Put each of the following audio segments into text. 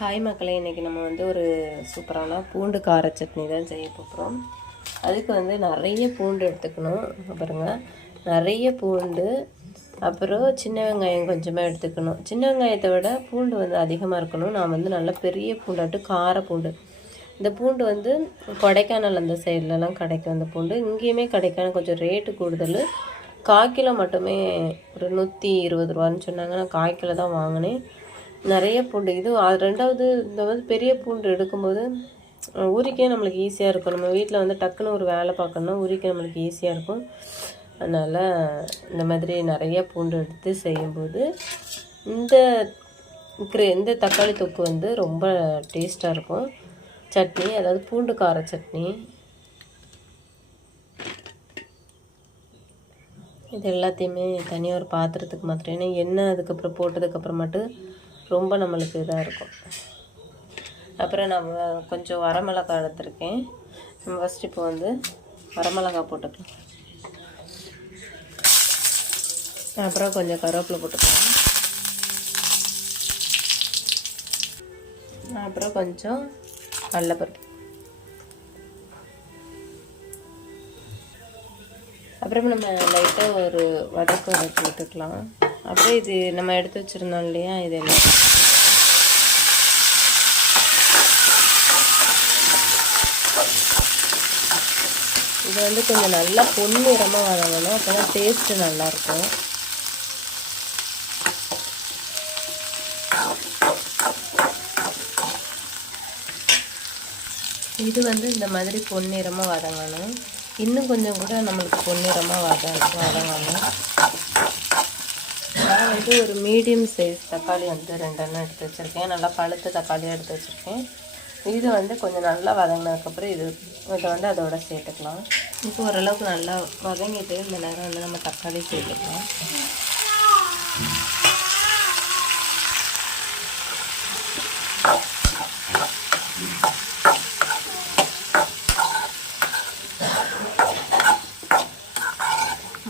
Hi மக்களே இன்றைக்கி நம்ம வந்து ஒரு சூப்பரான பூண்டு கார சட்னி தான் செய்ய போகிறோம் அதுக்கு வந்து நிறைய பூண்டு எடுத்துக்கணும். இங்க நிறைய பூண்டு அப்புறம் சின்ன வெங்காயம் கொஞ்சமாக எடுத்துக்கணும். சின்ன வெங்காயத்தை விட பூண்டு வந்து அதிகமாக இருக்கணும். நான் வந்து நல்ல பெரிய பூண்டாட்டு கார பூண்டு. இந்த பூண்டு வந்து கொடைக்கானல் அந்த சைட்லலாம் கிடைக்கும் அந்த பூண்டு. இங்கேயுமே கிடைக்கான கொஞ்சம் ரேட்டு கூடுதல். கால் கிலோ மட்டுமே ஒரு நூற்றி இருபது ரூபான்னு சொன்னாங்க. நான் கால் கிலோ தான் வாங்கினேன். நிறைய பூண்டு. இது அது ரெண்டாவது இந்த வந்து பெரிய பூண்டு எடுக்கும்போது அஹ், நம்மளுக்கு ஈஸியாக இருக்கும். நம்ம வீட்டில் வந்து டக்குன்னு ஒரு வேலை பார்க்கணும்னா உரிக்க நம்மளுக்கு ஈஸியாக இருக்கும். அதனால் இந்த மாதிரி நிறைய பூண்டு எடுத்து செய்யும்போது இந்த இருக்கிற இந்த தக்காளி தொக்கு வந்து ரொம்ப டேஸ்ட்டாக இருக்கும். சட்னி அதாவது பூண்டு கார சட்னி. இது எல்லாத்தையுமே தனியாக ஒரு பாத்திரத்துக்கு மாத்திரம் ஏன்னா எண்ணெய் அதுக்கப்புறம் போட்டதுக்கப்புறமாட்டு ரொம்ப நம்மளுக்கு இதாக இருக்கும். அப்புறம் நான் கொஞ்சம் வரமிளகா எடுத்திருக்கேன். நம்ம ஃபஸ்ட் இப்போ வந்து வரமிளகா போட்டுக்கலாம். அப்புறம் கொஞ்சம் கருவேப்பிலை போட்டுக்கலாம். அப்புறம் கொஞ்சம் கடலப்பருப்பு. அப்புறம் நம்ம லைட்டாக ஒரு வதக்க வதக்கி விட்டுக்கலாம் அப்புறம் இது நம்ம எடுத்து வச்சுருந்தோம் இல்லையா இதெல்லாம் இது வந்து கொஞ்சம் நல்லா பொன்னிறமாக வதங்கணும் அப்போ தான் டேஸ்ட்டு நல்லாயிருக்கும். இது வந்து இந்த மாதிரி பொன்னிறமாக வதங்கணும். இன்னும் கொஞ்சம் கூட நம்மளுக்கு பொன்னிறமாக வத வதங்கணும். வந்து ஒரு மீடியம் சைஸ் தக்காளி வந்து ரெண்டெண்ணம் எடுத்து வச்சுருக்கேன். நல்லா பழுத்த தக்காளியாக எடுத்து வச்சுருக்கேன். இது வந்து கொஞ்சம் நல்லா வதங்கினதுக்கப்புறம் இது இதை வந்து அதோட சேர்த்துக்கலாம். இப்போ ஓரளவுக்கு நல்லா வதங்கிட்டு இந்த நேரம் வந்து நம்ம தக்காளி சேர்த்துக்கலாம்.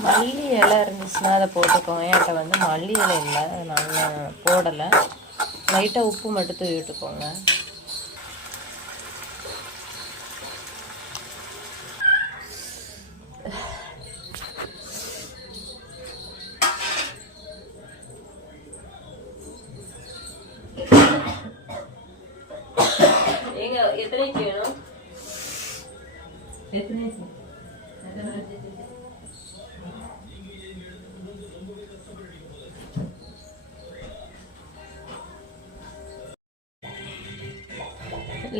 மல்லி இலை இருந்துச்சுன்னா அதை போட்டுக்கோங்க. என்கிட்ட வந்து மல்லி இலை இல்லை. அதனால நான் போடலை. லைட்டாக உப்பு மட்டும் தூவி விட்டுக்கோங்க. எத்தனைக்கு வேணும்? எத்தனை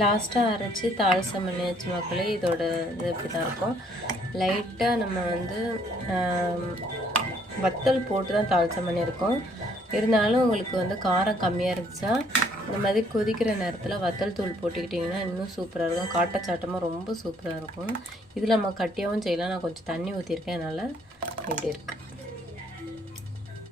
லாஸ்ட்டாக அரைச்சி தாளசம் பண்ணியாச்சு மக்களே இதோட இது இப்படி தான் இருக்கும் லைட்டாக நம்ம வந்து வத்தல் போட்டு தான் தாளசம் பண்ணியிருக்கோம் இருந்தாலும் உங்களுக்கு வந்து காரம் கம்மியாக இருந்துச்சா இந்த மாதிரி கொதிக்கிற நேரத்தில் வத்தல் தூள் போட்டுக்கிட்டிங்கன்னா இன்னும் சூப்பராக இருக்கும். காட்டச்சாட்டமாக ரொம்ப சூப்பராக இருக்கும். இதில் நம்ம கட்டியாகவும் செய்யலாம். நான் கொஞ்சம் தண்ணி ஊற்றிருக்கேன் அதனால் இப்படி இருக்குது